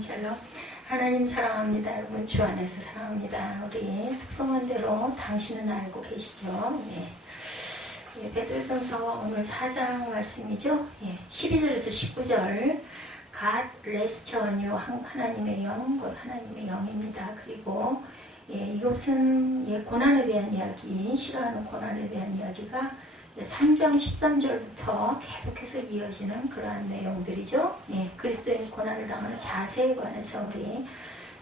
샬롬. 하나님 사랑합니다. 여러분 주 안에서 사랑합니다. 우리 특성한 대로 당신은 알고 계시죠? 예. 베드로전서 오늘 4장 말씀이죠. 예. 12절에서 19절. God rest on you. 하나님의 영, 곧 하나님의 영입니다. 그리고 이것은 고난에 대한 이야기, 싫어하는 고난에 대한 이야기가 3장 13절부터 계속해서 이어지는 그러한 내용들이죠. 그리스도인이 고난을 당하는 자세에 관해서 우리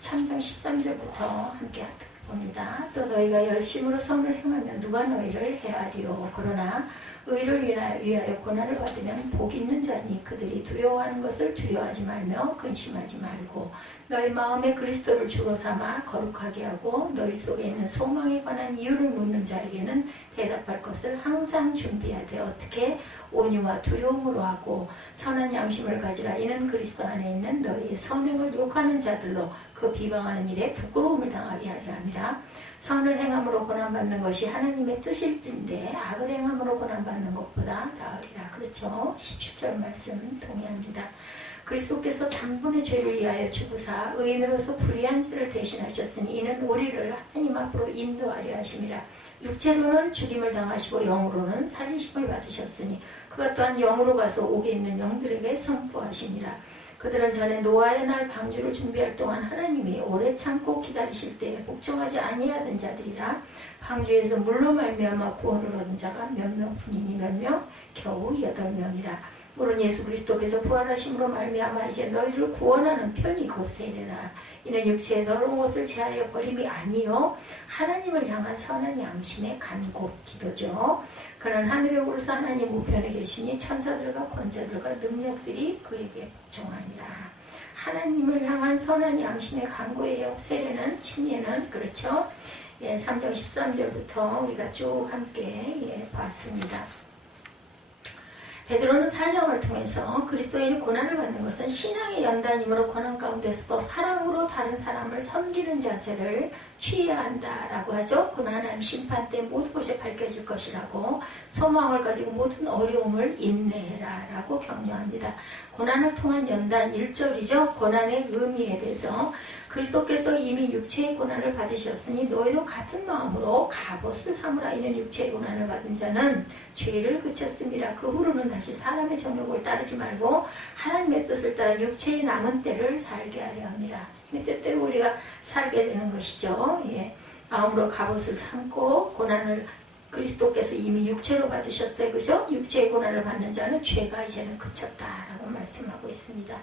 3장 13절부터 함께 봅니다. 또 너희가 열심으로 선을 행하면 누가 너희를 해하리요. 그러나 의를 위하여 고난을 받으면 복 있는 자니 그들이 두려워하는 것을 두려워하지 말며 근심하지 말고 너희 마음에 그리스도를 주로 삼아 거룩하게 하고 너희 속에 있는 소망에 관한 이유를 묻는 자에게는 대답할 것을 항상 준비하되 어떻게 온유와 두려움으로 하고 선한 양심을 가지라. 이는 그리스도 안에 있는 너희의 선행을 욕하는 자들로 그 비방하는 일에 부끄러움을 당하게 하려 함이라. 선을 행함으로 고난받는 것이 하나님의 뜻일진데 악을 행함으로 고난받는 것보다 나으리라. 그렇죠? 17절 말씀 동의합니다. 그리스도께서 단번에 죄를 위하여 죽으사 의인으로서 불의한 죄를 대신하셨으니 이는 우리를 하나님 앞으로 인도하려 하심이라. 육체로는 죽임을 당하시고 영으로는 살리심을 받으셨으니 그가 또한 영으로 가서 옥에 있는 영들에게 선포하시니라. 그들은 전에 노아의 날 방주를 준비할 동안 하나님이 오래 참고 기다리실 때에 복종하지 아니하던 자들이라. 방주에서 물로 말미암아 구원을 얻은 자가 몇 명뿐이니 몇 명? 겨우 8명이라. 물은 예수 그리스도께서 부활하심으로 말미암아 이제 너희를 구원하는 편이 곧 세례라. 이는 육체의 더러운 것을 제하여 버림이 아니요 하나님을 향한 선한 양심의 간곡 기도죠. 그는 하늘에 오르사 하나님 우편에 계시니 천사들과 권세들과 능력들이 그에게 복종하니라. 하나님을 향한 선한 양심의 간구예요. 세례는 침례는 그렇죠. 3장 13절부터 우리가 쭉 함께 봤습니다. 베드로는 4장을 통해서 그리스도인이 고난을 받는 것은 신앙의 연단이므로 고난 가운데서도 사랑으로 다른 사람을 섬기는 자세를 취해야 한다라고 하죠. 그는 하나님 심판 때 모든 것이 밝혀질 것이라고 소망을 가지고 모든 어려움을 인내해라 라고 격려합니다. 고난을 통한 연단 1절이죠. 고난의 의미에 대해서 그리스도께서 이미 육체의 고난을 받으셨으니 너희도 같은 마음으로 갑옷을 삼으라. 이는 육체의 고난을 받은 자는 죄를 그쳤습니다. 그 후로는 다시 사람의 정욕을 따르지 말고 하나님의 뜻을 따라 육체의 남은 때를 살게 하려 합니다. 때때로 우리가 살게 되는 것이죠. 마음으로 갑옷을 삼고 고난을 그리스도께서 이미 육체로 받으셨어요. 그죠? 육체의 고난을 받는 자는 죄가 이제는 그쳤다라고 말씀하고 있습니다.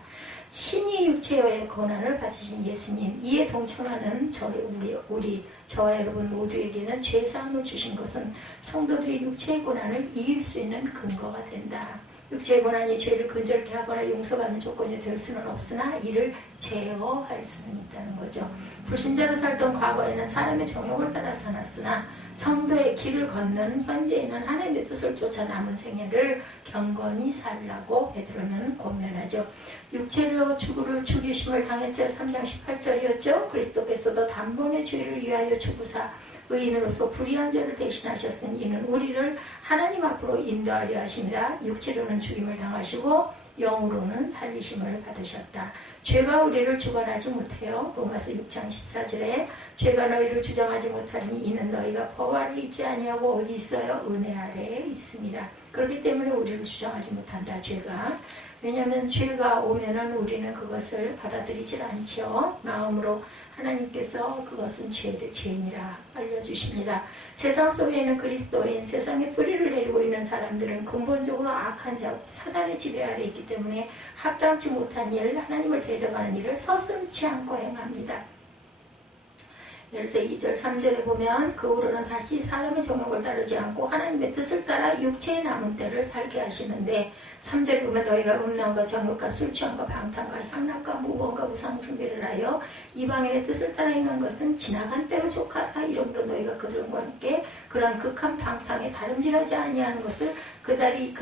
신이 육체의 고난을 받으신 예수님, 이에 동참하는 저와 여러분 모두에게는 죄사함을 주신 것은 성도들이 육체의 고난을 이길 수 있는 근거가 된다. 육체의 고난이 죄를 근절케 하거나 용서받는 조건이 될 수는 없으나 이를 제어할 수는 있다는 거죠. 불신자로 살던 과거에는 사람의 정욕을 따라 살았으나 성도의 길을 걷는 현재에는 하나님의 뜻을 쫓아 남은 생애를 경건히 살라고 베드로는 권면하죠. 육체로 죽이심을 당했어요. 3장 18절이었죠. 그리스도께서도 단번에 죄를 위하여 죽으사 의인으로서 불의한 죄를 대신하셨으니 이는 우리를 하나님 앞으로 인도하려 하심이라. 육체로는 죽임을 당하시고 영으로는 살리심을 받으셨다. 죄가 우리를 주관하지 못해요. 로마서 6장 14절에 죄가 너희를 주장하지 못하리니 이는 너희가 법 아래 있지 아니하고 어디 있어요? 은혜 아래에 있습니다. 그렇기 때문에 우리를 주장하지 못한다. 죄가. 왜냐하면 죄가 오면은 우리는 그것을 받아들이질 않죠. 마음으로 하나님께서 그것은 죄니라 알려주십니다. 세상 속에 있는 그리스도인, 세상에 뿌리를 내리고 있는 사람들은 근본적으로 악한 자, 사단의 지배 아래 있기 때문에 합당치 못한 일, 하나님을 대적하는 일을 서슴지 않고 행합니다. 그래서 2절 3절에 보면 그 후로는 다시 사람의 정욕을 따르지 않고 하나님의 뜻을 따라 육체의 남은 때를 살게 하시는데 3절에 보면 너희가 음란과 정욕과 술 취함과 방탕과 향락과 무번과 우상 숭배를 하여 이방인의 뜻을 따라 행한 것은 지나간 때로 족하다. 이러므로 너희가 그들과 함께 그런 극한 방탕에 다름질하지 아니하는 것을 그들이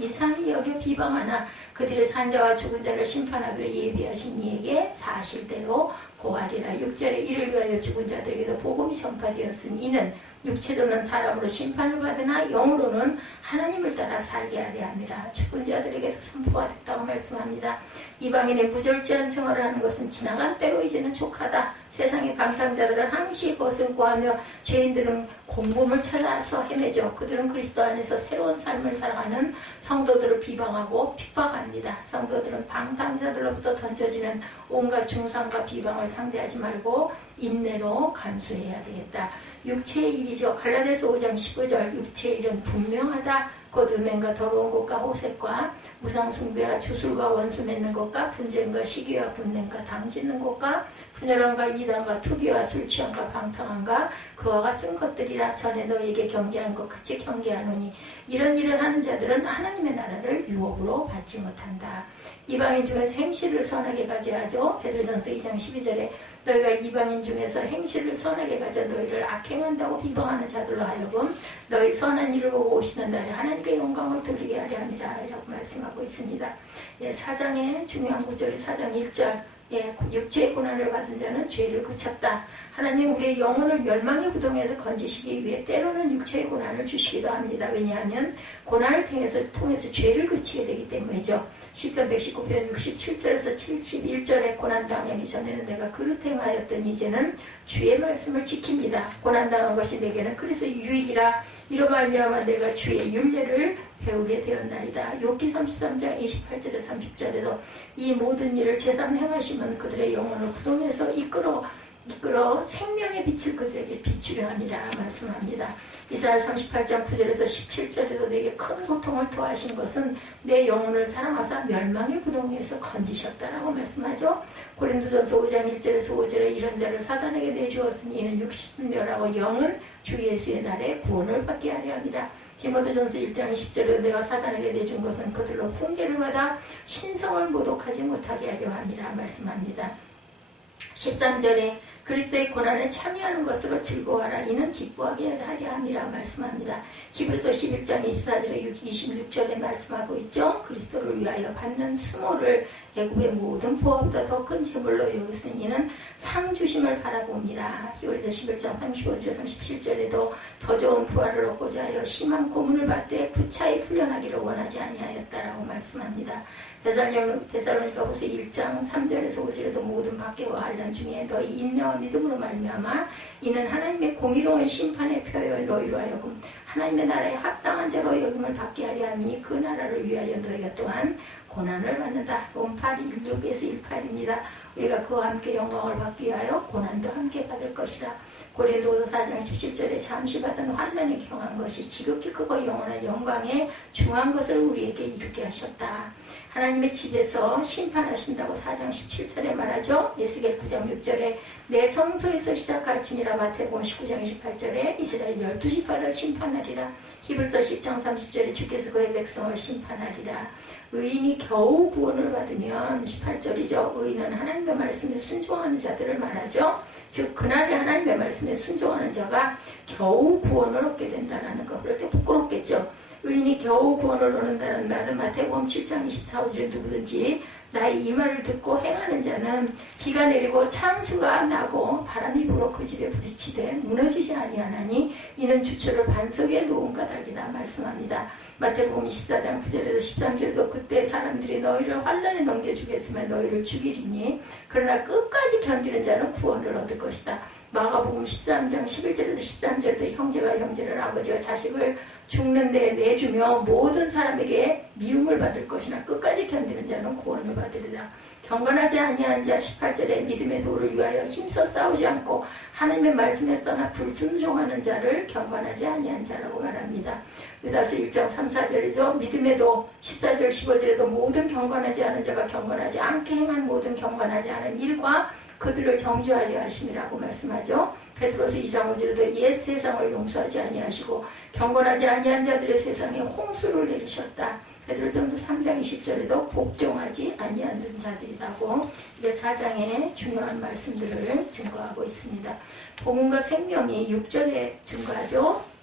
이상히 여겨 비방하나 그들의 산자와 죽은 자를 심판하기로 예비하신 이에게 사실대로 고하리라. 6절에 이를 위하여 죽은 자들에게도 복음이 전파되었으니 이는 육체로는 사람으로 심판을 받으나 영으로는 하나님을 따라 살게 하려 함이라. 죽은 자들에게도 선포가 됐다고 말씀합니다. 이방인의 무절제한 생활을 하는 것은 지나간 때로 이제는 족하다. 세상의 방탕자들은 항시 벗을 구하며 죄인들은 공범을 찾아서 헤매죠. 그들은 그리스도 안에서 새로운 삶을 살아가는 성도들을 비방하고 핍박합니다. 성도들은 방탕자들로부터 던져지는 온갖 중상과 비방을 상대하지 말고 인내로 감수해야 되겠다. 육체의 일이죠. 갈라디아서 5장 19절 육체의 일은 분명하다. 곧 음행과 더러운 것과 호색과 무상숭배와 주술과 원수 맺는 것과 분쟁과 시기와 분냄과 당짓는 것과 분열함과 이단과 투기와 술취함과 방탕함과 그와 같은 것들이라. 전에 너에게 경계한 것 같이 경계하노니 이런 일을 하는 자들은 하나님의 나라를 유업으로 받지 못한다. 이방인 중에서 행실을 선하게 가져야죠. 베드로전서 2장 12절에 너희가 이방인 중에서 행실을 선하게 가져 너희를 악행한다고 비방하는 자들로 하여금 너희 선한 일을 보고 오시는 날에 하나님께 영광을 돌리게 하려 함이라 라고 말씀하고 있습니다. 4장의 중요한 구절이 4장 1절 육체의 고난을 받은 자는 죄를 그쳤다. 하나님 우리의 영혼을 멸망의 구덩이에서 건지시기 위해 때로는 육체의 고난을 주시기도 합니다. 왜냐하면 고난을 통해서 죄를 그치게 되기 때문이죠. 시편 119편 67절에서 71절에 고난당하기 전에는 내가 그릇 행하였더니 이제는 주의 말씀을 지킵니다. 고난당한 것이 내게는 그래서 유익이라. 이로 말미암아 내가 주의 율례를 배우게 되었나이다. 욥기 33장 28절에 30절에도 이 모든 일을 제3 행하시면 그들의 영혼을 구덩이에서 이끌어 생명의 빛을 그들에게 비추려 함이라 말씀합니다. 이사야 38장 9절에서 17절에도 내게 큰 고통을 토하신 것은 내 영혼을 사랑하사 멸망의 구덩이에서 건지셨다라고 말씀하죠. 고린도전서 5장 1절에서 5절에 이런 자를 사단에게 내주었으니 이는 육신은 멸하고 영은 주 예수의 날에 구원을 받게 하려 합니다. 디모데전서 1장 20절에 내가 사단에게 내준 것은 그들로 훈계를 받아 신성을 모독하지 못하게 하려 함이라 말씀합니다. 13절에 그리스도의 고난에 참여하는 것으로 즐거워하라. 이는 기뻐하게 하려 함이라 말씀합니다. 히브리서 11장 24절에 26절에 말씀하고 있죠. 그리스도를 위하여 받는 수모를 애굽의 모든 보화보다 더 큰 제물로 여겼으니 이는 상 주심을 바라봅니다. 히브리서 11장 35절 37절에도 더 좋은 부활을 얻고자 하여 심한 고문을 받되 구차히 풀려나기를 원하지 아니하였다라고 말씀합니다. 데살로니가후서 1장 3절에서 5절에도 모든 박해와 환난 중에 너희 인내와 믿음으로 말미암아 이는 하나님의 공의로운 심판의 표요 너희로 하여금 하나님의 나라에 합당한 자로 여김을 받게 하려 함이 그 나라를 위하여 너희가 또한 고난을 받는다. 롬 8:16에서 18입니다. 우리가 그와 함께 영광을 받기 위하여 고난도 함께 받을 것이다. 고린도후서 4장 17절에 잠시 받은 환난에 경한 것이 지극히 크고 영원한 영광에 중한 것을 우리에게 이루게 하셨다. 하나님의 집에서 심판하신다고 4장 17절에 말하죠. 에스겔 9장 6절에 내 성소에서 시작할지니라. 마태복음 19장 28절에 이스라엘 12지파를 심판하리라. 히브리서 10장 30절에 주께서 그의 백성을 심판하리라. 의인이 겨우 구원을 받으면 18절이죠. 의인은 하나님의 말씀에 순종하는 자들을 말하죠. 즉 그날에 하나님의 말씀에 순종하는 자가 겨우 구원을 얻게 된다는 거. 그럴 때 부끄럽겠죠. 의인이 겨우 구원을 얻는다는 말은 마태복음 7장 24절에 누구든지 나의 이 말을 듣고 행하는 자는 비가 내리고 창수가 나고 바람이 불어 그 집에 부딪히되 무너지지 아니하나니 이는 주초를 반석 위에 놓은 까닭이다 말씀합니다. 마태복음 24장 9절에서 13절에도 그때 사람들이 너희를 환난에 넘겨주겠으며 너희를 죽이리니 그러나 끝까지 견디는 자는 구원을 얻을 것이다. 마가복음 13장 11절에서 13절에도 형제가 형제를 아버지가 자식을 죽는 데 내주며 모든 사람에게 미움을 받을 것이나 끝까지 견디는 자는 구원을 받으리라. 경건하지 아니한 자 18절에 믿음의 도를 위하여 힘써 싸우지 않고 하나님의 말씀에 써나 불순종하는 자를 경건하지 아니한 자라고 말합니다. 유다서 1장 3, 4절이죠. 믿음의 도 14절 15절에도 모든 경건하지 않은 자가 경건하지 않게 행한 모든 경건하지 않은 일과 그들을 정죄하려 하심이라고 말씀하죠. 베드로서 2장 5절에도 옛 세상을 용서하지 아니하시고 경건하지 아니한 자들의 세상에 홍수를 내리셨다. 베드로전서 3장 20절에도 복종하지 아니하는 자들이라고 이게 4장의 중요한 말씀들을 증거하고 있습니다. 복음과 생명이 6절에 증거하죠.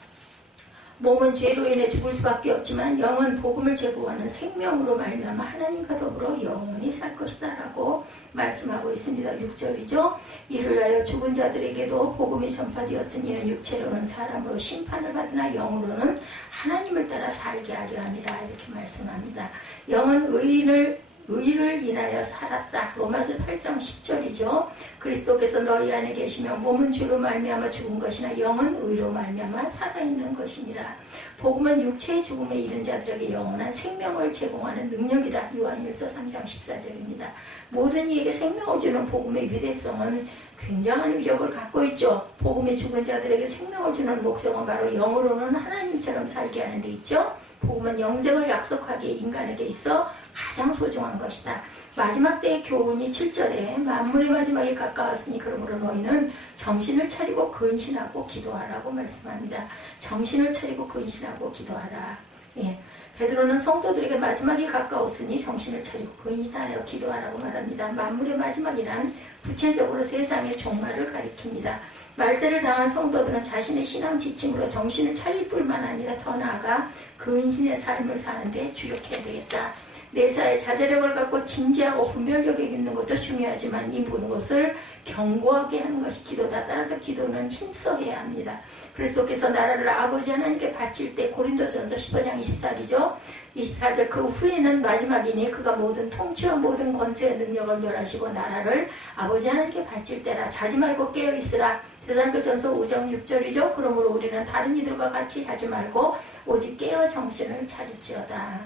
몸은 죄로 인해 죽을 수밖에 없지만 영은 복음을 제공하는 생명으로 말미암아 하나님과 더불어 영원히 살 것이다 라고 말씀하고 있습니다. 6절이죠. 이를 하여 죽은 자들에게도 복음이 전파되었으니 이는 육체로는 사람으로 심판을 받으나 영으로는 하나님을 따라 살게 하려 함이라 이렇게 말씀합니다. 영은 의인을 의를 인하여 살았다. 로마서 8장 10절이죠. 그리스도께서 너희 안에 계시면 몸은 죄로 말미암아 죽은 것이나 영은 의로 말미암아 살아있는 것이니라. 복음은 육체의 죽음에 이른 자들에게 영원한 생명을 제공하는 능력이다. 요한일서 3장 14절입니다. 모든 이에게 생명을 주는 복음의 위대성은 굉장한 위력을 갖고 있죠. 복음이 죽은 자들에게 생명을 주는 목적은 바로 영으로는 하나님처럼 살게 하는 데 있죠. 복음은 영생을 약속하기에 인간에게 있어 가장 소중한 것이다. 마지막 때의 교훈이 7절에 만물의 마지막이 가까웠으니 그러므로 너희는 정신을 차리고 근신하고 기도하라고 말씀합니다. 정신을 차리고 근신하고 기도하라. 예. 베드로는 성도들에게 마지막이 가까웠으니 정신을 차리고 근신하여 기도하라고 말합니다. 만물의 마지막이란 구체적으로 세상의 종말을 가리킵니다. 말세를 당한 성도들은 자신의 신앙 지침으로 정신을 차릴 뿐만 아니라 더 나아가 근신의 삶을 사는데 주력해야 되겠다. 내사의 자제력을 갖고 진지하고 분별력이 있는 것도 중요하지만 이 모든 것을 견고하게 하는 것이 기도다. 따라서 기도는 힘써해야 합니다. 그리스도께서 나라를 아버지 하나님께 바칠 때 고린도전서 15장 24절이죠. 24절 그 후에는 마지막이니 그가 모든 통치와 모든 권세의 능력을 멸하시고 나라를 아버지 하나님께 바칠 때라. 자지 말고 깨어있으라. 데살로니가전서 5장 6절이죠. 그러므로 우리는 다른 이들과 같이 하지 말고 오직 깨어 정신을 차릴지어다.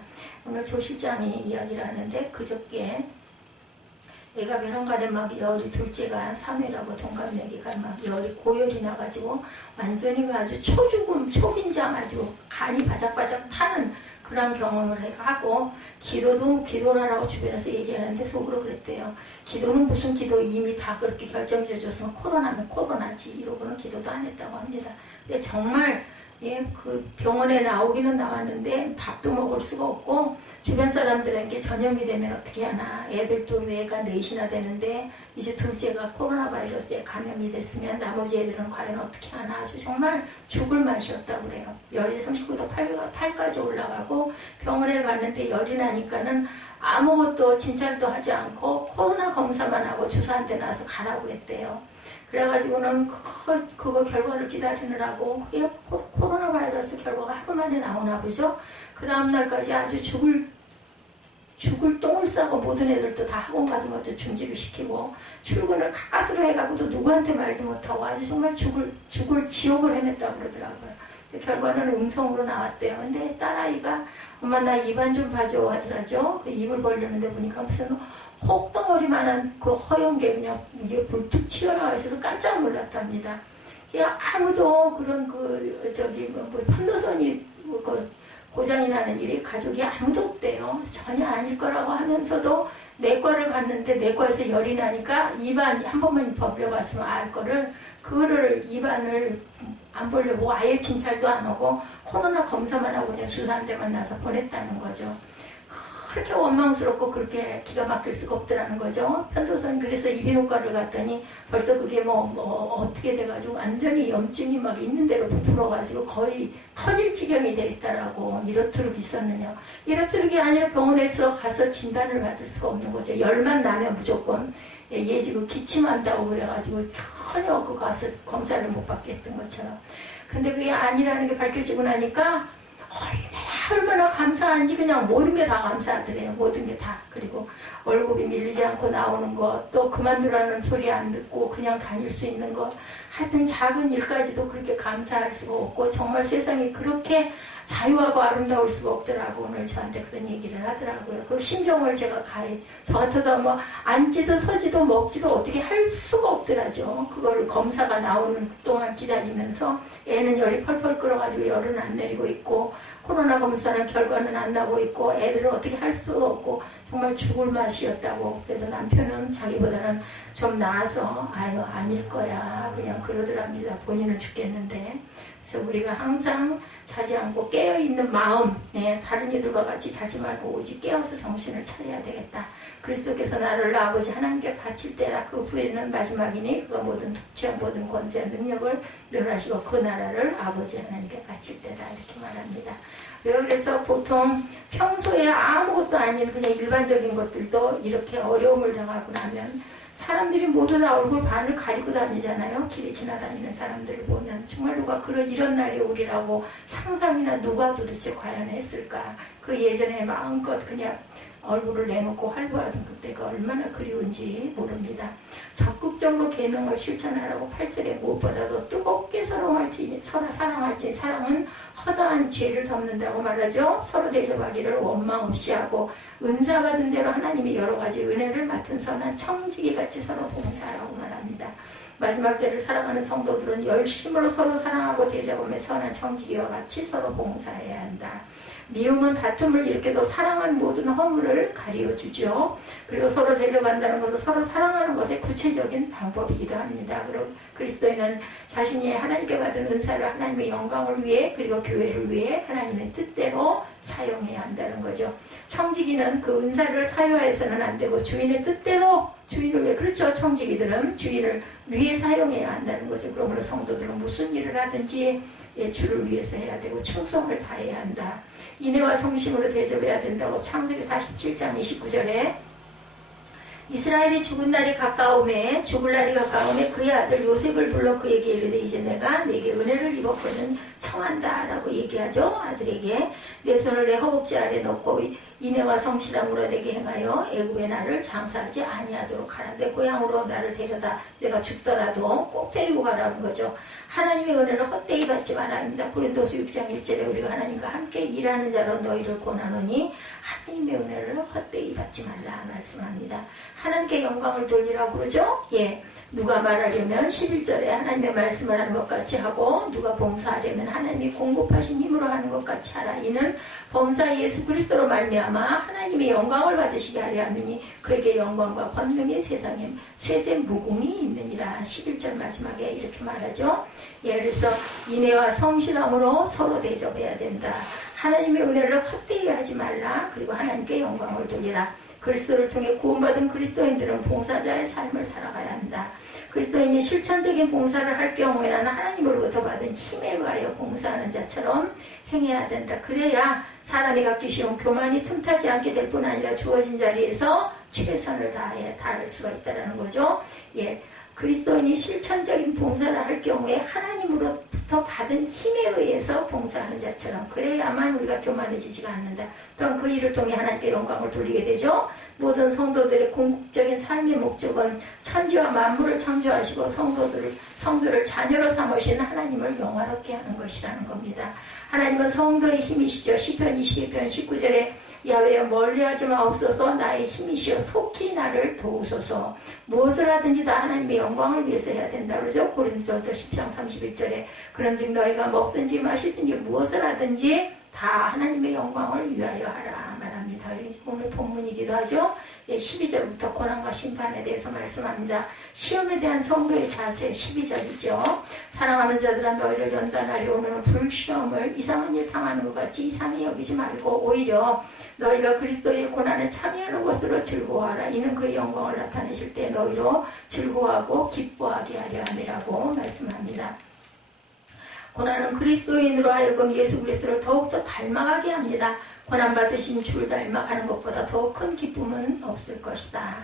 오늘 조 실장이 이야기를 하는데 그저께 애가 병원가에 막 열이 둘째가 3회라고 동갑내기가 막 열이 고열이 나가지고 완전히 아주 초죽음 초긴장 아주 간이 바짝바짝 타는 그런 경험을 하고 기도를 하라고 주변에서 얘기하는데 속으로 그랬대요. 기도는 무슨 기도 이미 다 그렇게 결정지어줬으면 코로나면 코로나지 이러고는 기도도 안 했다고 합니다. 근데 정말 그 병원에 나오기는 나왔는데 밥도 먹을 수가 없고 주변 사람들에게 전염이 되면 어떻게 하나 애들도 애가 넷이나 되는데 이제 둘째가 코로나 바이러스에 감염이 됐으면 나머지 애들은 과연 어떻게 하나 아주 정말 죽을 맛이었다고 그래요. 열이 39도 8까지 올라가고 병원에 갔는데 열이 나니까는 아무것도 진찰도 하지 않고 코로나 검사만 하고 주사 한 대 놔서 가라고 그랬대요. 그래가지고는 그거 결과를 기다리느라고 코로나 바이러스 결과가 하루 만에 나오나 보죠. 그 다음날까지 아주 죽을 똥을 싸고 모든 애들도 다 학원 가는 것도 중지를 시키고 출근을 가까스로 해가고도 누구한테 말도 못하고 아주 정말 죽을 지옥을 헤맸다고 그러더라고요. 결과는 음성으로 나왔대요. 근데 딸아이가 엄마 나 입안 좀 봐줘 하더라죠. 그 입을 벌렸는데 보니까 무슨 혹덩어리만한 그 허연 게 그냥 이게 불뚝 튀어나와 있어서 깜짝 놀랐답니다. 아무도 그런 편도선이 고장이 나는 일이 가족이 아무도 없대요. 전혀 아닐 거라고 하면서도 내과를 갔는데 내과에서 열이 나니까 입안 한 번만 벌려봤으면 알 거를 그거를 입안을 안 벌려보고 아예 진찰도 안 하고 코로나 검사만 하고 그냥 주사 한 대만 놔서 보냈다는 거죠. 그렇게 원망스럽고 그렇게 기가 막힐 수가 없더라는 거죠. 편도선 그래서 이비인후과를 갔더니 벌써 그게 어떻게 돼가지고 완전히 염증이 막 있는 대로 부풀어가지고 거의 터질 지경이 돼 있다라고 이렇도록 있었느냐. 이렇도록이 아니라 병원에서 가서 진단을 받을 수가 없는 거죠. 열만 나면 무조건 얘 지금 기침한다고 그래가지고 전혀 그거 가서 검사를 못 받게 했던 것처럼. 근데 그게 아니라는 게 밝혀지고 나니까 얼마나 감사한지 그냥 모든 게 다 감사하더래요. 모든 게 다. 그리고 월급이 밀리지 않고 나오는 것, 또 그만두라는 소리 안 듣고 그냥 다닐 수 있는 것, 하여튼 작은 일까지도 그렇게 감사할 수가 없고 정말 세상이 그렇게 자유하고 아름다울 수가 없더라고. 오늘 저한테 그런 얘기를 하더라고요. 그 심정을 제가 저 같아도 앉지도 서지도 먹지도 어떻게 할 수가 없더라죠. 그걸 검사가 나오는 동안 기다리면서 애는 열이 펄펄 끓어가지고 열은 안 내리고 있고 코로나 검사는 결과는 안 나고 있고 애들은 어떻게 할 수가 없고 정말 죽을 맛이었다고. 그래서 남편은 자기보다는 좀 나아서 아닐 거야 그냥 그러더랍니다. 본인은 죽겠는데. 그래서 우리가 항상 자지 않고 깨어있는 마음, 다른 이들과 같이 자지 말고 오직 깨어서 정신을 차려야 되겠다. 그리스도께서 나를 아버지 하나님께 바칠 때다. 그 후에는 마지막이니 그가 모든 통치와 모든 권세와 능력을 멸하시고 그 나라를 아버지 하나님께 바칠 때다. 이렇게 말합니다. 그래서 보통 평소에 아무것도 아닌 그냥 일반적인 것들도 이렇게 어려움을 당하고 나면 사람들이 모두 다 얼굴 반을 가리고 다니잖아요. 길에 지나다니는 사람들을 보면 정말 누가 이런 날이 오리라고 상상이나 누가 도대체 과연 했을까. 그 예전에 마음껏 그냥 얼굴을 내놓고 활보하던 그때가 얼마나 그리운지 모릅니다. 적극적으로 계명을 실천하라고 8절에 무엇보다도 뜨겁게 사랑할지 사랑은 허다한 죄를 덮는다고 말하죠. 서로 대접하기를 원망 없이 하고 은사 받은 대로 하나님이 여러 가지 은혜를 맡은 선한 청지기 같이 서로 봉사하라고 말합니다. 마지막 때를 살아가는 성도들은 열심으로 서로 사랑하고 대접하며 선한 청지기와 같이 서로 봉사해야 한다. 미움은 다툼을 일으켜도 사랑은 모든 허물을 가리워주죠. 그리고 서로 대접한다는 것은 서로 사랑하는 것의 구체적인 방법이기도 합니다. 그리고 그리스도인은 자신이 하나님께 받은 은사를 하나님의 영광을 위해 그리고 교회를 위해 하나님의 뜻대로 사용해야 한다는 거죠. 청지기는 그 은사를 사유해서는 안 되고 주인의 뜻대로 주인을 위해, 그렇죠. 청지기들은 주인을 위해 사용해야 한다는 거죠. 그러므로 성도들은 무슨 일을 하든지 주를 위해서 해야 되고 충성을 다해야 한다. 인애와 성심으로 대접해야 된다고 창세기 47장 29절에 이스라엘이 죽을 날이 가까움에 그의 아들 요셉을 불러 그에게 이르되 이제 내가 네게 은혜를 입었거든 청한다 라고 얘기하죠. 아들에게 내 손을 내 허벅지 아래 넣고 인애와 성실함으로 내게 행하여 애굽의 나를 장사하지 아니하도록 하라. 내 고향으로 나를 데려다 내가 죽더라도 꼭 데리고 가라는 거죠. 하나님의 은혜를 헛되이 받지 말아야 고린도서 6장 1절에 우리가 하나님과 함께 일하는 자로 너희를 권하노니 하나님의 은혜를 헛되이 받지 말라 말씀합니다. 하나님께 영광을 돌리라고 그러죠. 누가 말하려면 11절에 하나님의 말씀을 하는 것 같이 하고 누가 봉사하려면 하나님이 공급하신 힘으로 하는 것 같이 하라. 이는 범사 예수 그리스도로 말미암아 하나님의 영광을 받으시게 하려 함이니 그에게 영광과 권능이 세상에 세세 무궁이 있느니라. 11절 마지막에 이렇게 말하죠. 그래서 인애와 성실함으로 서로 대접해야 된다. 하나님의 은혜를 헛되이 하지 말라. 그리고 하나님께 영광을 돌리라. 그리스도를 통해 구원받은 그리스도인들은 봉사자의 삶을 살아가야 한다. 그리스도인이 실천적인 봉사를 할 경우에는 하나님으로부터 받은 힘에 의하여 봉사하는 자처럼 행해야 된다. 그래야 사람이 갖기 쉬운 교만이 틈타지 않게 될 뿐 아니라 주어진 자리에서 최선을 다해 다할 수가 있다는 거죠. 그리스도인이 실천적인 봉사를 할 경우에 하나님으로부터 받은 힘에 의해서 봉사하는 자처럼 그래야만 우리가 교만해지지가 않는다. 또한 그 일을 통해 하나님께 영광을 돌리게 되죠. 모든 성도들의 궁극적인 삶의 목적은 천지와 만물을 창조하시고 성도를 자녀로 삼으신 하나님을 영화롭게 하는 것이라는 겁니다. 하나님은 성도의 힘이시죠. 시편 22편 19절에 야훼여 멀리하지 마옵소서 나의 힘이시여 속히 나를 도우소서. 무엇을 하든지 다 하나님의 영광을 위해서 해야 된다 그러죠. 고린도서 10장 31절에 그런즉 너희가 먹든지 마시든지 무엇을 하든지 다 하나님의 영광을 위하여 하라 말합니다. 오늘 본문이기도 하죠. 12절부터 고난과 심판에 대해서 말씀합니다. 시험에 대한 성도의 자세 12절이죠. 사랑하는 자들아 너희를 연단하려 오는 불시험을 이상한 일 당하는 것 같이 이상히 여기지 말고 오히려 너희가 그리스도의 고난에 참여하는 것으로 즐거워하라. 이는 그의 영광을 나타내실 때 너희로 즐거워하고 기뻐하게 하려 함이라고 말씀합니다. 고난은 그리스도인으로 하여금 예수 그리스도를 더욱더 닮아가게 합니다. 고난받으신 주를 닮아가는 것보다 더 큰 기쁨은 없을 것이다.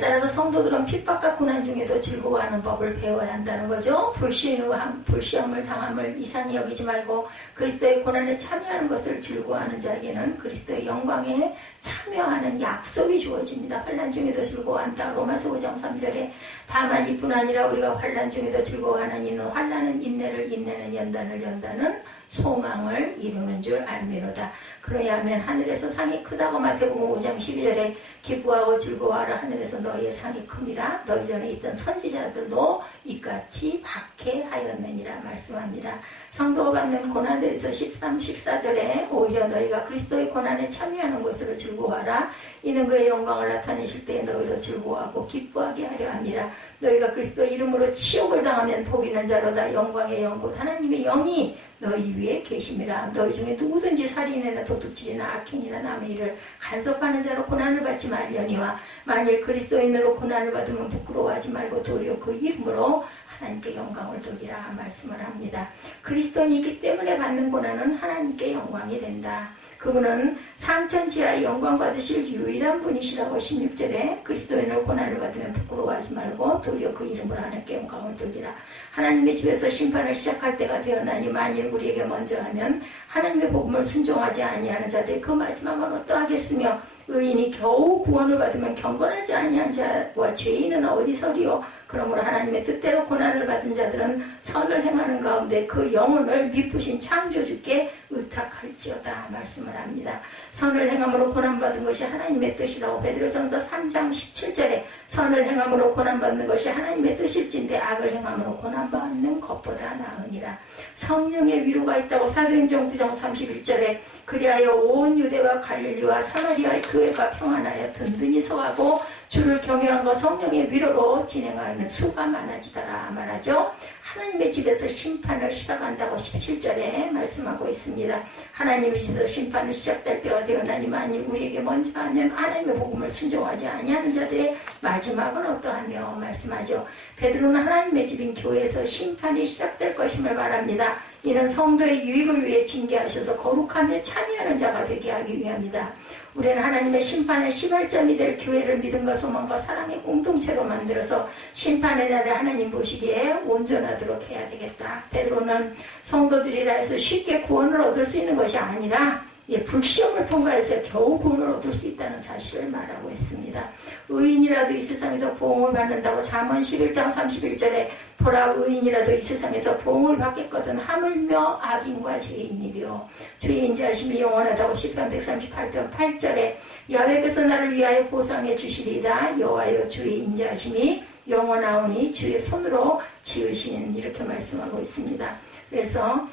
따라서 성도들은 핍박과 고난 중에도 즐거워하는 법을 배워야 한다는 거죠. 불시험을 당함을 이상히 여기지 말고 그리스도의 고난에 참여하는 것을 즐거워하는 자에게는 그리스도의 영광에 참여하는 약속이 주어집니다. 환난 중에도 즐거워한다. 로마서 5장 3절에 다만 이뿐 아니라 우리가 환난 중에도 즐거워하는 이는 환난은 인내를 인내는 연단은 소망을 이루는 줄 알미로다. 그러야 하면 하늘에서 상이 크다고 마태복음 5장 12절에 기뻐하고 즐거워하라. 하늘에서 너희의 상이 큼이라. 너희 전에 있던 선지자들도 이같이 박해하였느니라 말씀합니다. 성도가 받는 고난에서 13, 14절에 오히려 너희가 그리스도의 고난에 참여하는 것으로 즐거워하라. 이는 그의 영광을 나타내실 때에 너희로 즐거워하고 기뻐하게 하려 함이라. 너희가 그리스도 이름으로 치욕을 당하면 복이는 자로다. 영광의 영곧 하나님의 영이 너희 위에 계심이라. 너희 중에 누구든지 살인이나 도둑질이나 악행이나 남의 일을 간섭하는 자로 고난을 받지 말려니와 만일 그리스도인으로 고난을 받으면 부끄러워하지 말고 도리어 그 이름으로 하나님께 영광을 돌리라 말씀을 합니다. 그리스도인이기 때문에 받는 고난은 하나님께 영광이 된다. 그분은 상천지하에 영광 받으실 유일한 분이시라고 16절에 그리스도인으로 고난을 받으면 부끄러워하지 말고 도리어 그 이름으로 하나님께 영광을 돌리라. 하나님의 집에서 심판을 시작할 때가 되었나니 만일 우리에게 먼저 하면 하나님의 복음을 순종하지 아니하는 자들이 그 마지막은 어떠하겠으며 의인이 겨우 구원을 받으면 경건하지 아니한 자와 죄인은 어디서리요. 그러므로 하나님의 뜻대로 고난을 받은 자들은 선을 행하는 가운데 그 영혼을 미쁘신 창조주께 의탁할지어다 말씀을 합니다. 선을 행함으로 고난받은 것이 하나님의 뜻이라고 베드로전서 3장 17절에 선을 행함으로 고난받는 것이 하나님의 뜻일진데 악을 행함으로 고난받는 것보다 나으니라. 성령의 위로가 있다고 사도행전 9장 31절에 그리하여 온 유대와 갈릴리와 사마리아의 교회가 평안하여 든든히 서하고 주를 경외함과 성령의 위로로 진행하는 수가 많아지더라 말하죠. 하나님의 집에서 심판을 시작한다고 17절에 말씀하고 있습니다. 하나님의 집에서 심판을 시작될 때가 되었나니 만일 우리에게 먼저 하면 하나님의 복음을 순종하지 아니하는 자들의 마지막은 어떠하며 말씀하죠. 베드로는 하나님의 집인 교회에서 심판이 시작될 것임을 말합니다. 이는 성도의 유익을 위해 징계하셔서 거룩함에 참여하는 자가 되게 하기 위함이다. 우리는 하나님의 심판의 시발점이 될 교회를 믿음과 소망과 사랑의 공동체로 만들어서 심판의 날에 하나님 보시기에 온전하도록 해야 되겠다. 베드로는 성도들이라 해서 쉽게 구원을 얻을 수 있는 것이 아니라 불시험을 통과해서 겨우 구원을 얻을 수 있다는 사실을 말하고 있습니다. 의인이라도 이 세상에서 보응을 받는다고 잠언 11장 31절에 보라 의인이라도 이 세상에서 보응을 받겠거든 하물며 악인과 죄인이되어 주의 인자하심이 영원하다고 시편 138편 8절에 야훼께서 나를 위하여 보상해 주시리이다. 여호와여 주의 인자하심이 영원하오니 주의 손으로 지으신 이렇게 말씀하고 있습니다. 그래서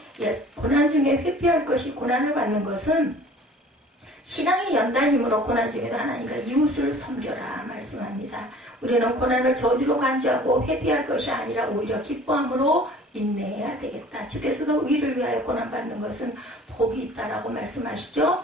고난 중에 회피할 것이 고난을 받는 것은 신앙의 연단이므로 고난 중에도 하나님과 이웃을 섬겨라 말씀합니다. 우리는 고난을 저주로 간주하고 회피할 것이 아니라 오히려 기뻐함으로 인내해야 되겠다. 주께서도 의를 위하여 고난받는 것은 복이 있다라고 말씀하시죠.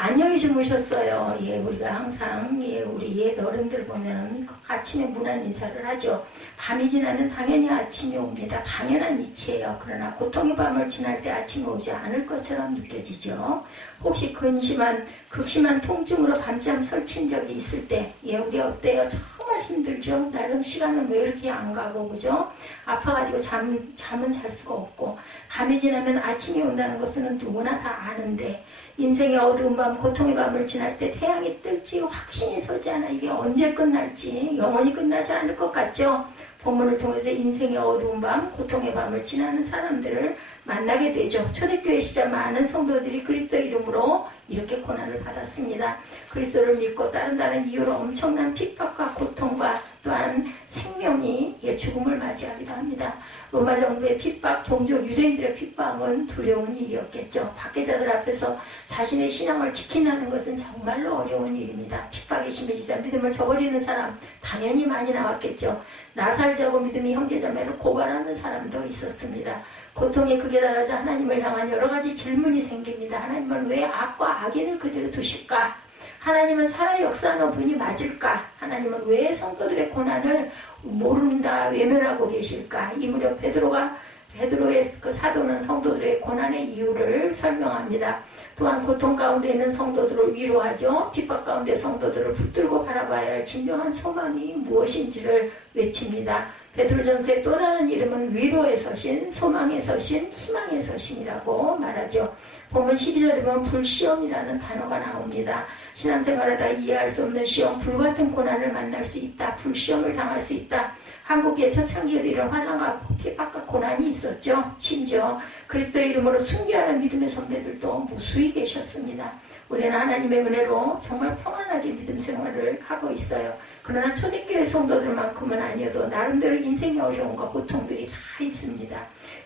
안녕히 주무셨어요. 우리가 항상 우리 옛 어른들 보면 아침에 문안 인사를 하죠. 밤이 지나면 당연히 아침이 옵니다. 당연한 이치예요. 그러나 고통의 밤을 지날 때 아침이 오지 않을 것처럼 느껴지죠. 혹시 극심한 통증으로 밤잠 설친 적이 있을 때 우리 어때요? 정말 힘들죠. 나름 시간은 왜 이렇게 안 가고 그죠? 아파가지고 잠은 잘 수가 없고 밤이 지나면 아침이 온다는 것은 누구나 다 아는데 인생의 어두운 밤, 고통의 밤을 지날 때 태양이 뜰지 확신이 서지 않아. 이게 언제 끝날지 영원히 끝나지 않을 것 같죠. 본문을 통해서 인생의 어두운 밤, 고통의 밤을 지나는 사람들을 만나게 되죠. 초대교회 시절 많은 성도들이 그리스도의 이름으로 이렇게 고난을 받았습니다. 그리스도를 믿고 다른 이유로 엄청난 핍박과 고통과 또한 생명이 죽음을 맞이하기도 합니다. 로마 정부의 핍박, 동족 유대인들의 핍박은 두려운 일이었겠죠. 박해자들 앞에서 자신의 신앙을 지킨다는 것은 정말로 어려운 일입니다. 핍박이 심해지자 믿음을 저버리는 사람 당연히 많이 나왔겠죠. 나살자고 믿음이 형제자매를 고발하는 사람도 있었습니다. 고통이 극에 달하자 하나님을 향한 여러 가지 질문이 생깁니다. 하나님은 왜 악과 악인을 그대로 두실까? 하나님은 살아 역사하는 분이 맞을까? 하나님은 왜 성도들의 고난을 모른다 외면하고 계실까? 이 무렵 베드로의 그 사도는 성도들의 고난의 이유를 설명합니다. 또한 고통 가운데 있는 성도들을 위로하죠. 핍박 가운데 성도들을 붙들고 바라봐야 할 진정한 소망이 무엇인지를 외칩니다. 베드로전서의 또 다른 이름은 위로의 서신, 소망의 서신, 희망의 서신이라고 말하죠. 본문 12절에 보면 불시험이라는 단어가 나옵니다. 신앙생활하다 이해할 수 없는 시험, 불같은 고난을 만날 수 있다. 불시험을 당할 수 있다. 한국의 초창기에도 이런 환난과 핍박과 고난이 있었죠. 심지어 그리스도의 이름으로 순교하는 믿음의 선배들도 무수히 계셨습니다. 우리는 하나님의 은혜로 정말 평안하게 믿음 생활을 하고 있어요. 그러나 초대교회 성도들만큼은 아니어도 나름대로 인생의 어려움과 고통들이 다 있습니다.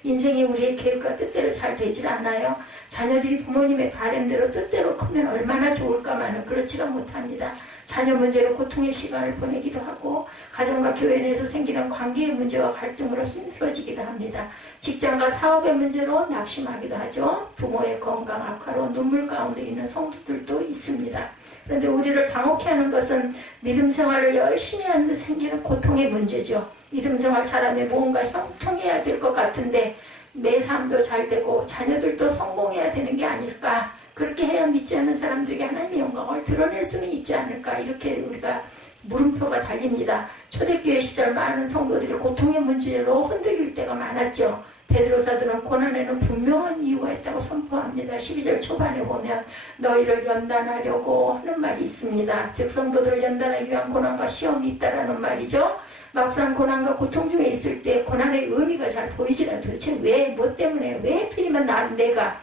인생이 우리의 계획과 뜻대로 잘 되질 않아요. 자녀들이 부모님의 바람대로 뜻대로 크면 얼마나 좋을까마는 그렇지가 못합니다. 자녀 문제로 고통의 시간을 보내기도 하고 가정과 교회 내에서 생기는 관계의 문제와 갈등으로 힘들어지기도 합니다. 직장과 사업의 문제로 낙심하기도 하죠. 부모의 건강 악화로 눈물 가운데 있는 성도들도 있습니다. 그런데 우리를 당혹해 하는 것은 믿음 생활을 열심히 하는데 생기는 고통의 문제죠. 믿음 생활 잘하면 뭔가 형통해야 될 것 같은데 내 삶도 잘 되고 자녀들도 성공해야 되는 게 아닐까. 그렇게 해야 믿지 않는 사람들에게 하나님의 영광을 드러낼 수는 있지 않을까. 이렇게 우리가 물음표가 달립니다. 초대교회 시절 많은 성도들이 고통의 문제로 흔들릴 때가 많았죠. 베드로 사도는 고난에는 분명한 이유가 있다고 선포합니다. 12절 초반에 보면 너희를 연단하려고 하는 말이 있습니다. 즉 성도들을 연단하기 위한 고난과 시험이 있다라는 말이죠. 막상 고난과 고통 중에 있을 때 고난의 의미가 잘 보이지 않아요. 도대체 왜, 뭐 때문에, 왜 필이면 내가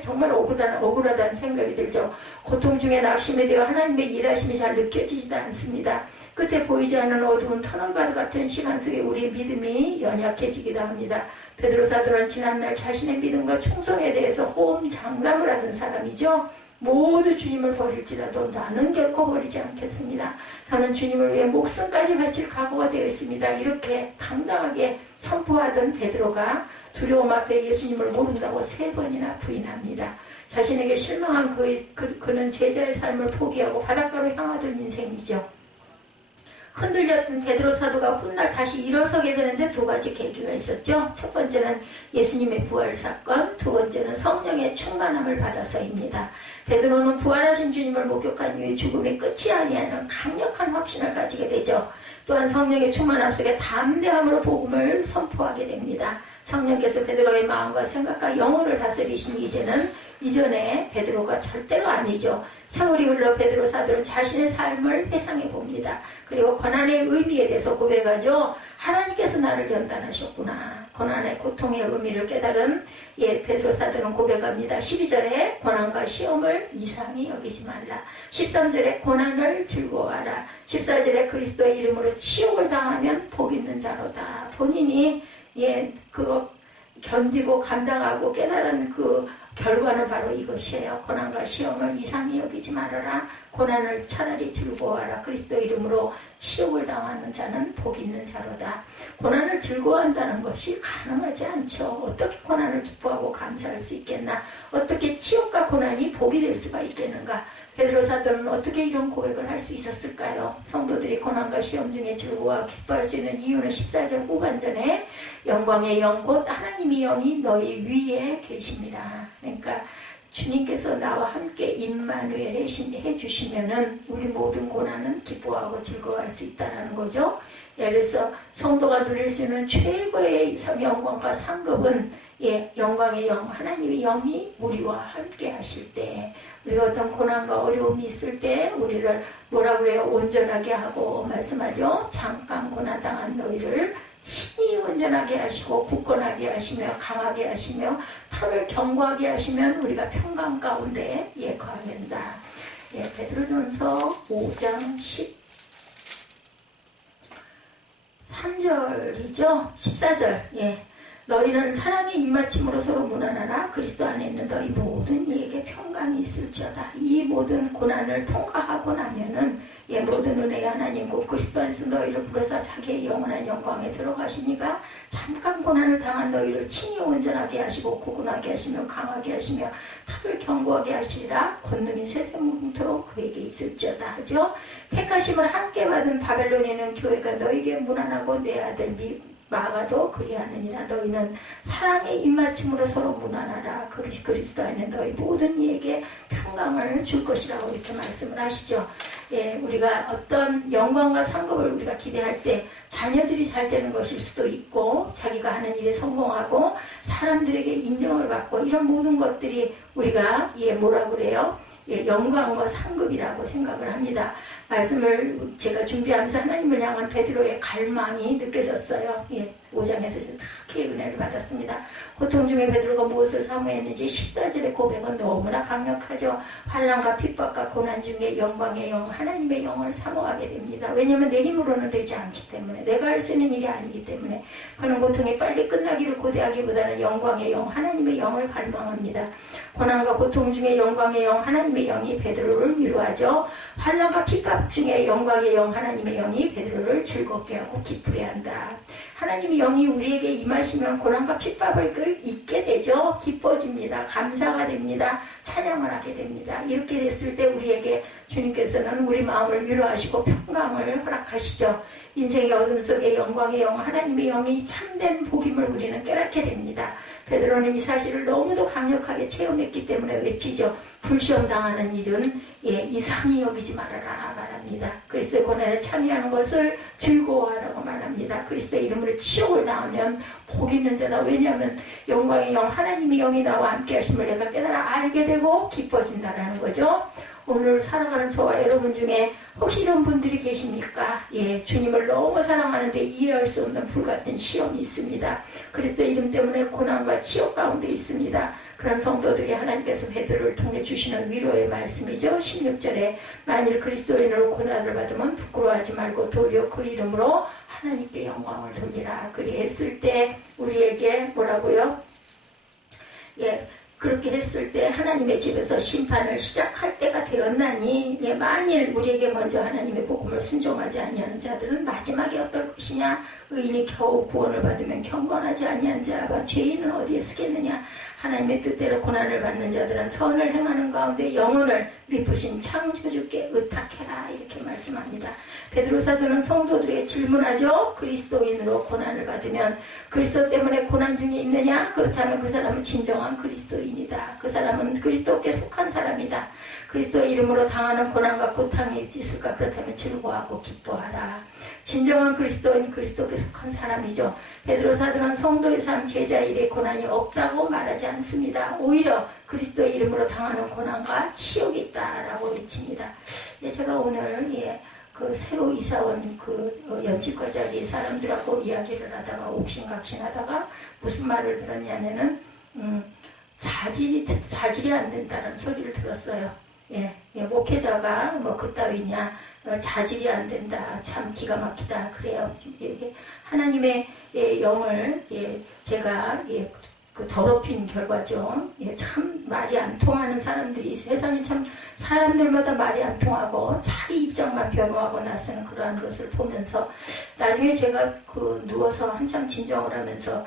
정말 억울하다는 생각이 들죠. 고통 중에 낙심이 되어 하나님의 일하심이 잘 느껴지지도 않습니다. 끝에 보이지 않는 어두운 터널과 같은 시간 속에 우리의 믿음이 연약해지기도 합니다. 베드로 사도는 지난날 자신의 믿음과 충성에 대해서 호언장담을 하던 사람이죠. 모두 주님을 버릴지라도 나는 결코 버리지 않겠습니다. 저는 주님을 위해 목숨까지 바칠 각오가 되어 있습니다. 이렇게 당당하게 선포하던 베드로가 두려움 앞에 예수님을 모른다고 3번이나 부인합니다. 자신에게 실망한 그는 제자의 삶을 포기하고 바닷가로 향하던 인생이죠. 흔들렸던 베드로 사도가 훗날 다시 일어서게 되는데 2가지 계기가 있었죠. 첫 번째는 예수님의 부활 사건, 2번째는 성령의 충만함을 받아서입니다. 베드로는 부활하신 주님을 목격한 이후에 죽음이 끝이 아니라는 강력한 확신을 가지게 되죠. 또한 성령의 충만함 속에 담대함으로 복음을 선포하게 됩니다. 성령께서 베드로의 마음과 생각과 영혼을 다스리신 이전에 베드로가 절대로 아니죠. 세월이 흘러 베드로 사도는 자신의 삶을 회상해 봅니다. 그리고 고난의 의미에 대해서 고백하죠. 하나님께서 나를 연단하셨구나. 고난의 고통의 의미를 깨달은 베드로 사도는 고백합니다. 12절에 고난과 시험을 이상히 여기지 말라. 13절에 고난을 즐거워하라. 14절에 그리스도의 이름으로 치욕을 당하면 복 있는 자로다. 본인이 그거 견디고 감당하고 깨달은 그 결과는 바로 이것이에요. 고난과 시험을 이상히 여기지 말아라. 고난을 차라리 즐거워하라. 그리스도 이름으로 치욕을 당하는 자는 복 있는 자로다. 고난을 즐거워한다는 것이 가능하지 않죠. 어떻게 고난을 기뻐하고 감사할 수 있겠나? 어떻게 치욕과 고난이 복이 될 수가 있겠는가? 베드로 사도는 어떻게 이런 고백을 할 수 있었을까요? 성도들이 고난과 시험 중에 즐거워 기뻐할 수 있는 이유는 14절 후반전에 영광의 영 곧 하나님의 영이 너희 위에 계십니다. 그러니까 주님께서 나와 함께 임마누엘 해주시면은 우리 모든 고난은 기뻐하고 즐거워할 수 있다는 거죠. 그래서 성도가 누릴 수 있는 최고의 영광과 상급은 영광의 영, 하나님의 영이 우리와 함께 하실 때, 우리가 어떤 고난과 어려움이 있을 때 우리를 뭐라 그래요? 온전하게 하고 말씀하죠. 잠깐 고난당한 너희를 친히 온전하게 하시고 굳건하게 하시며 강하게 하시며 털을 견고하게 하시면 우리가 평강 가운데 거하겠다. 베드로전서 5장 13절이죠. 14절. 너희는 사랑의 입맞춤으로 서로 무난하라. 그리스도 안에 있는 너희 모든 이에게 평강이 있을지어다. 이 모든 고난을 통과하고 나면은 모든 은혜의 하나님 곧 그리스도 안에서 너희를 부르사 자기의 영원한 영광에 들어가시니까 잠깐 고난을 당한 너희를 친히 온전하게 하시고 굳건하게 하시며 강하게 하시며 탑을 견고하게 하시리라. 권능이 세세무궁토록 그에게 있을지어다 하죠. 택하심을 함께 받은 바벨론에 있는 교회가 너희에게 무난하고 내 아들 마가도 그리하느니라. 너희는 사랑의 입맞춤으로 서로 무난하라. 그리스도 안에 너희 모든 이에게 평강을 줄 것이라고 이렇게 말씀을 하시죠. 우리가 어떤 영광과 상급을 우리가 기대할 때 자녀들이 잘 되는 것일 수도 있고 자기가 하는 일에 성공하고 사람들에게 인정을 받고 이런 모든 것들이 우리가 뭐라 그래요? 영광과 상급이라고 생각을 합니다. 말씀을 제가 준비하면서 하나님을 향한 베드로의 갈망이 느껴졌어요. 5장에서 특히 은혜를 받았습니다. 고통 중에 베드로가 무엇을 사모했는지 14절의 고백은 너무나 강력하죠. 환난과 핍박과 고난 중에 영광의 영, 하나님의 영을 사모하게 됩니다. 왜냐하면 내 힘으로는 되지 않기 때문에, 내가 할 수 있는 일이 아니기 때문에 그는 고통이 빨리 끝나기를 고대하기보다는 영광의 영, 하나님의 영을 갈망합니다. 고난과 고통 중에 영광의 영, 하나님의 영이 베드로를 위로하죠. 환난과 핍박 중에 영광의 영, 하나님의 영이 베드로를 즐겁게 하고 기쁘게 한다. 하나님의 영이 우리에게 임하시면 고난과 핍박을 잊게 되죠. 기뻐집니다. 감사가 됩니다. 찬양을 하게 됩니다. 이렇게 됐을 때 우리에게 주님께서는 우리 마음을 위로하시고 평강을 허락하시죠. 인생의 어둠 속에 영광의 영, 하나님의 영이 참된 복임을 우리는 깨닫게 됩니다. 베드로는 이 사실을 너무도 강력하게 체험했기 때문에 외치죠. 불시험 당하는 일은 이상히 여기지 말아라 말합니다. 그리스도의 고난에 참여하는 것을 즐거워하라고 말합니다. 그리스도의 이름으로 치욕을 당하면 복 있는 자다. 왜냐하면 영광의 영 하나님의 영이 나와 함께 하심을 내가 깨달아 알게 되고 기뻐진다라는 거죠. 오늘 살아가는 저와 여러분 중에 혹시 이런 분들이 계십니까? 주님을 너무 사랑하는데 이해할 수 없는 불같은 시험이 있습니다. 그리스도의 이름 때문에 고난과 치욕 가운데 있습니다. 그런 성도들이 하나님께서 베드로를 통해 주시는 위로의 말씀이죠. 16절에 만일 그리스도인으로 고난을 받으면 부끄러워하지 말고 도리어 그 이름으로 하나님께 영광을 돌리라. 그리했을 때 우리에게 뭐라고요? 그렇게 했을 때 하나님의 집에서 심판을 시작할 때가 되었나니 만일 우리에게 먼저 하나님의 복음을 순종하지 아니하는 자들은 마지막에 어떨 것이냐. 의인이 겨우 구원을 받으면 경건하지 아니한 자와 죄인은 어디에 쓰겠느냐. 하나님의 뜻대로 고난을 받는 자들은 선을 행하는 가운데 영혼을 미쁘신 창조주께 의탁해라. 이렇게 말씀합니다. 베드로 사도는 성도들에게 질문하죠. 그리스도인으로 고난을 받으면 그리스도 때문에 고난 중에 있느냐? 그렇다면 그 사람은 진정한 그리스도인이다. 그 사람은 그리스도께 속한 사람이다. 그리스도의 이름으로 당하는 고난과 고통이 있을까? 그렇다면 즐거워하고 기뻐하라. 진정한 그리스도인 그리스도께 속한 사람이죠. 베드로 사도는 성도의 삶 제자 일에 고난이 없다고 말하지 않습니다. 오히려 그리스도의 이름으로 당하는 고난과 치욕이 있다라고 외칩니다. 제가 오늘 그 새로 이사온 그 연집과 자리 사람들하고 이야기를 하다가 옥신각신하다가 무슨 말을 들었냐면은 자질이 안 된다는 소리를 들었어요. 목회자가 뭐 그따위냐 자질이 안 된다. 참 기가 막히다. 그래요. 하나님의 영을 제가 그 더럽힌 결과죠. 참 말이 안 통하는 사람들이 세상에 참 사람들마다 말이 안 통하고 자기 입장만 변호하고 나서는 그러한 것을 보면서 나중에 제가 그 누워서 한참 진정을 하면서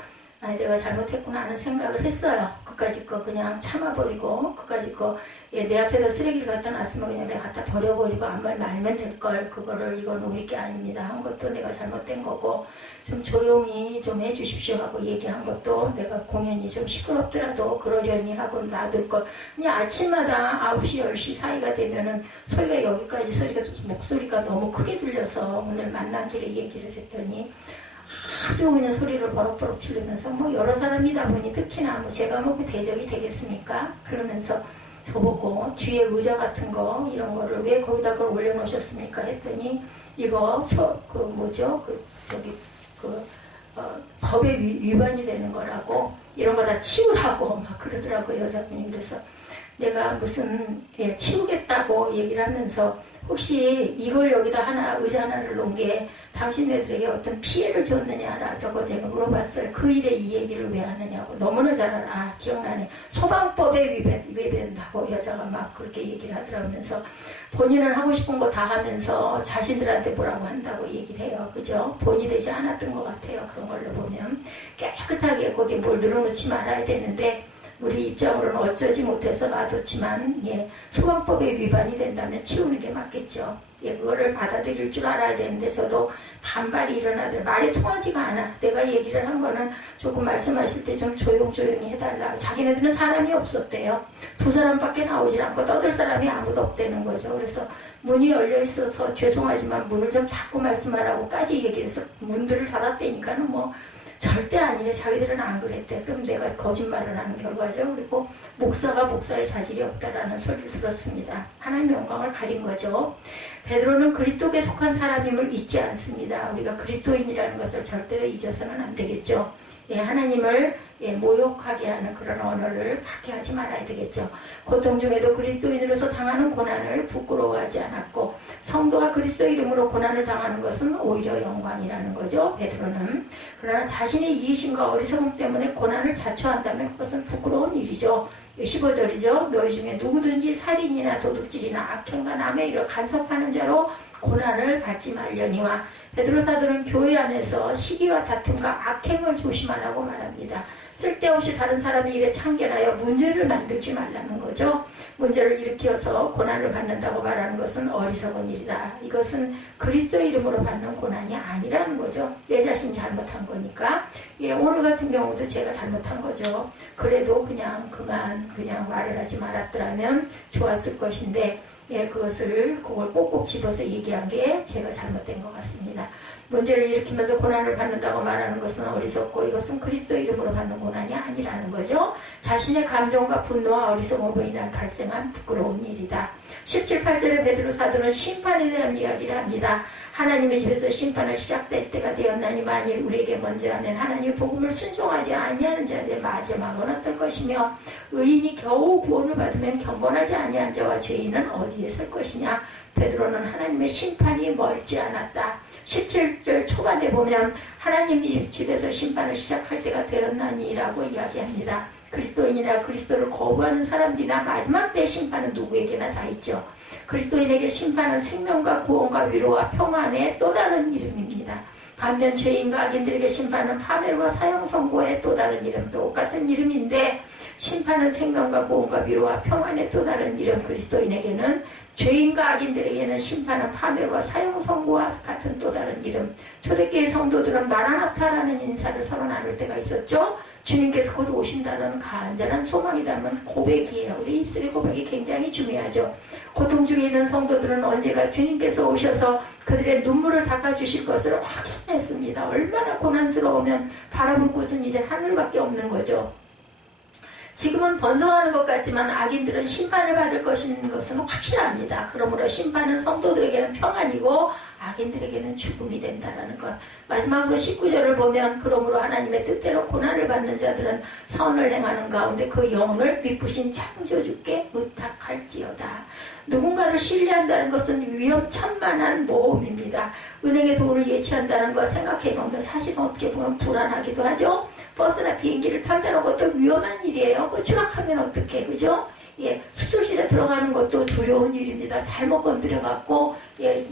내가 잘못했구나 하는 생각을 했어요. 그까짓 거 그냥 참아버리고 그까짓 거 내 앞에다 쓰레기를 갖다 놨으면 그냥 내가 갖다 버려버리고 아무 말 말면 될걸. 그거를 이건 우리 게 아닙니다 한 것도 내가 잘못된 거고 좀 조용히 좀 해주십시오 하고 얘기한 것도 내가 공연이 좀 시끄럽더라도 그러려니 하고 놔둘 걸. 그냥 아침마다 9시 10시 사이가 되면은 소리가 여기까지 목소리가 너무 크게 들려서 오늘 만난 길에 얘기를 했더니 아주 그냥 소리를 버럭버럭 지르면서 뭐 여러 사람이다 보니 특히나 뭐 제가 뭐 대적이 되겠습니까? 그러면서 저보고 뒤에 의자 같은 거 이런 거를 왜 거기다 그걸 올려놓으셨습니까? 했더니 이거 법에 위반이 되는 거라고 이런 거 다 치우라고 막 그러더라고요. 여자분이. 그래서 내가 무슨 치우겠다고 얘기를 하면서 혹시 이걸 여기다 의자 하나를 놓은 게 당신네들에게 어떤 피해를 줬느냐라고 내가 물어봤어요. 그 일에 이 얘기를 왜 하느냐고. 너무나 잘 알아. 기억나네. 소방법에 위배된다고 여자가 막 그렇게 얘기를 하더라면서 본인은 하고 싶은 거 다 하면서 자신들한테 뭐라고 한다고 얘기를 해요. 그죠? 본이 되지 않았던 것 같아요. 그런 걸로 보면. 깨끗하게 거기에 뭘 늘어놓지 말아야 되는데 우리 입장으로는 어쩌지 못해서 놔뒀지만 소방법에 위반이 된다면 치우는 게 맞겠죠. 그거를 받아들일 줄 알아야 되는데 저도 반발이 일어나더라고요. 말이 통하지가 않아. 내가 얘기를 한 거는 조금 말씀하실 때 좀 조용히 해달라. 자기네들은 사람이 없었대요. 2사람밖에 나오질 않고 떠들 사람이 아무도 없다는 거죠. 그래서 문이 열려 있어서 죄송하지만 문을 좀 닫고 말씀하라고까지 얘기를 해서 문들을 닫았다니까는 뭐 절대 아니래. 자기들은 안 그랬대. 그럼 내가 거짓말을 하는 결과죠. 그리고 목사가 목사의 자질이 없다라는 소리를 들었습니다. 하나님의 영광을 가린 거죠. 베드로는 그리스도께 속한 사람임을 잊지 않습니다. 우리가 그리스도인이라는 것을 절대로 잊어서는 안 되겠죠. 하나님을 모욕하게 하는 그런 언어를 받게 하지 말아야 되겠죠. 고통 중에도 그리스도인으로서 당하는 고난을 부끄러워하지 않았고 성도가 그리스도 이름으로 고난을 당하는 것은 오히려 영광이라는 거죠. 베드로는. 그러나 자신의 이기심과 어리석음 때문에 고난을 자초한다면 그것은 부끄러운 일이죠. 15절이죠. 너희 중에 누구든지 살인이나 도둑질이나 악행과 남의 일을 간섭하는 자로 고난을 받지 말려니와. 베드로 사도는 교회 안에서 시기와 다툼과 악행을 조심하라고 말합니다. 쓸데없이 다른 사람의 일에 참견하여 문제를 만들지 말라는 거죠. 문제를 일으켜서 고난을 받는다고 말하는 것은 어리석은 일이다. 이것은 그리스도의 이름으로 받는 고난이 아니라는 거죠. 내 자신이 잘못한 거니까. 오늘 같은 경우도 제가 잘못한 거죠. 그래도 그냥 말을 하지 말았더라면 좋았을 것인데 예, 그걸 꼭꼭 집어서 얘기한 게 제가 잘못된 것 같습니다. 문제를 일으키면서 고난을 받는다고 말하는 것은 어리석고 이것은 그리스도의 이름으로 받는 고난이 아니라는 거죠. 자신의 감정과 분노와 어리석음으로 인한 발생한 부끄러운 일이다. 17, 8절에 베드로 사도는 심판에 대한 이야기를 합니다. 하나님의 집에서 심판을 시작될 때가 되었나니 만일 우리에게 먼저 하면 하나님의 복음을 순종하지 아니하는 자들의 마지막은 어떨 것이며 의인이 겨우 구원을 받으면 경건하지 아니한 자와 죄인은 어디에 설 것이냐. 베드로는 하나님의 심판이 멀지 않았다. 17절 초반에 보면 하나님 집에서 심판을 시작할 때가 되었나니라고 이야기합니다. 그리스도인이나 그리스도를 거부하는 사람들이나 마지막 때 심판은 누구에게나 다 있죠. 그리스도인에게 심판은 생명과 구원과 위로와 평안의 또 다른 이름입니다. 반면 죄인과 악인들에게 심판은 파멸과 사형 선고의 또 다른 이름, 똑같은 이름인데 심판은 생명과 구원과 위로와 평안의 또 다른 이름. 그리스도인에게는 죄인과 악인들에게는 심판은 파멸과 사형 선고와 같은 또 다른 이름. 초대교회 성도들은 마라나타라는 인사를 서로 나눌 때가 있었죠. 주님께서 곧 오신다는 간절한 소망이 담은 고백이에요. 우리 입술의 고백이 굉장히 중요하죠. 고통 중에 있는 성도들은 언제가 주님께서 오셔서 그들의 눈물을 닦아주실 것을 확신했습니다. 얼마나 고난스러우면 바라볼 곳은 이제 하늘밖에 없는 거죠. 지금은 번성하는 것 같지만 악인들은 심판을 받을 것인 것은 확실합니다. 그러므로 심판은 성도들에게는 평안이고 악인들에게는 죽음이 된다는 것. 마지막으로 19절을 보면 그러므로 하나님의 뜻대로 고난을 받는 자들은 선을 행하는 가운데 그 영혼을 미쁘신 창조주께 의탁할지어다. 누군가를 신뢰한다는 것은 위험천만한 모험입니다. 은행의 도를 예치한다는 것 생각해보면 사실은 어떻게 보면 불안하기도 하죠. 버스나 비행기를 탄다는 것도 위험한 일이에요. 그 추락하면 어떡해, 그죠? 예, 수술실에 들어가는 것도 두려운 일입니다. 잘못 건드려갖고, 예,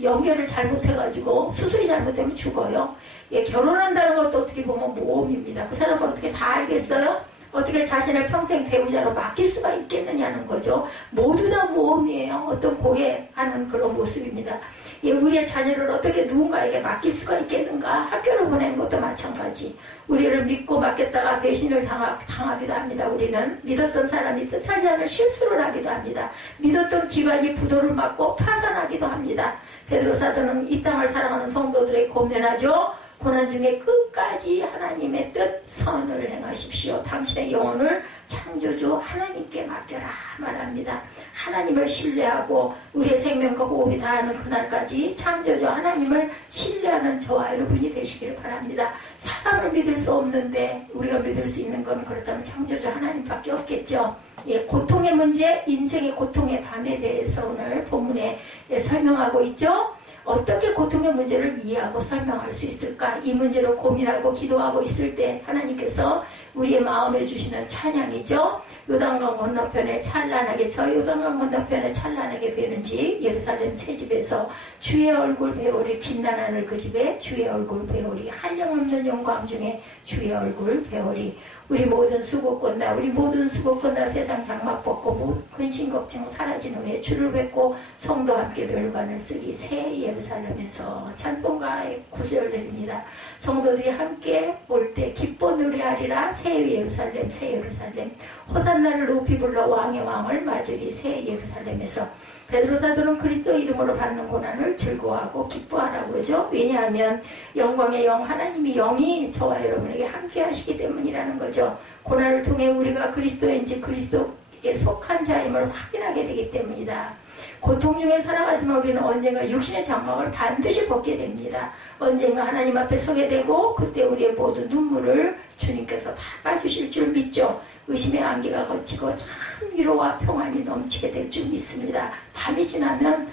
연결을 잘못해가지고 수술이 잘못되면 죽어요. 예, 결혼한다는 것도 어떻게 보면 모험입니다. 그 사람은 어떻게 다 알겠어요? 어떻게 자신을 평생 배우자로 맡길 수가 있겠느냐는 거죠. 모두 다 모험이에요. 어떤 고해하는 그런 모습입니다. 예, 우리의 자녀를 어떻게 누군가에게 맡길 수가 있겠는가? 학교를 보내는 것도 마찬가지. 우리를 믿고 맡겼다가 배신을 당하기도 합니다. 우리는 믿었던 사람이 뜻하지 않은 실수를 하기도 합니다. 믿었던 기관이 부도를 맞고 파산하기도 합니다. 베드로 사도는 이 땅을 사랑하는 성도들에게 권면하죠. 고난 중에 끝까지 하나님의 뜻 선을 행하십시오. 당신의 영혼을 창조주 하나님께 맡겨라 말합니다. 하나님을 신뢰하고 우리의 생명과 호흡이 다하는 그날까지 창조주 하나님을 신뢰하는 저와 여러분이 되시기를 바랍니다. 사람을 믿을 수 없는데 우리가 믿을 수 있는 건 그렇다면 창조주 하나님밖에 없겠죠. 예, 고통의 문제, 인생의 고통의 밤에 대해서 오늘 본문에 설명하고 있죠. 어떻게 고통의 문제를 이해하고 설명할 수 있을까? 이 문제로 고민하고 기도하고 있을 때 하나님께서 우리의 마음에 주시는 찬양이죠. 요단강 건너편에 찬란하게, 저 요단강 건너편에 찬란하게 배는지 예루살렘 새 집에서 주의 얼굴 배우리, 빛난 하늘 그 집에 주의 얼굴 배우리, 한량없는 영광 중에 주의 얼굴 배우리. 우리 모든 수고 꼰다, 우리 모든 수고 꼰다. 세상 장막 벗고 근심 걱정 사라진 후에 주를 뵙고 성도와 함께 멸관을 쓰리. 새 예루살렘에서 찬송가의 구절들입니다. 성도들이 함께 올 때 기뻐 노래하리라. 새 예루살렘, 새 예루살렘. 호산나를 높이 불러 왕의 왕을 맞으리. 새 예루살렘에서. 베드로 사도는 그리스도 이름으로 받는 고난을 즐거워하고 기뻐하라고 그러죠. 왜냐하면 영광의 영, 하나님이 영이 저와 여러분에게 함께 하시기 때문이라는 거죠. 고난을 통해 우리가 그리스도인지 그리스도에 속한 자임을 확인하게 되기 때문이다. 고통 중에 살아가지만 우리는 언젠가 육신의 장막을 반드시 벗게 됩니다. 언젠가 하나님 앞에 서게 되고 그때 우리의 모든 눈물을 주님께서 닦아주실 줄 믿죠. 의심의 안개가 걷히고 참 위로와 평안이 넘치게 될 줄 믿습니다. 밤이 지나면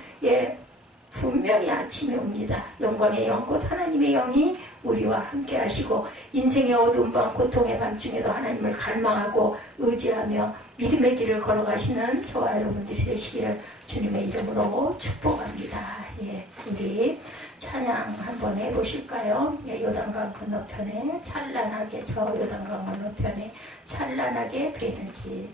분명히 아침이 옵니다. 영광의 영, 곧 하나님의 영이 우리와 함께 하시고 인생의 어두운 밤, 고통의 밤중에도 하나님을 갈망하고 의지하며 믿음의 길을 걸어가시는 저와 여러분들이 되시기를 주님의 이름으로 축복합니다. 예, 우리 찬양 한번 해보실까요? 예, 요단강 건너편에 찬란하게, 저 요단강 건너편에 찬란하게 되는지.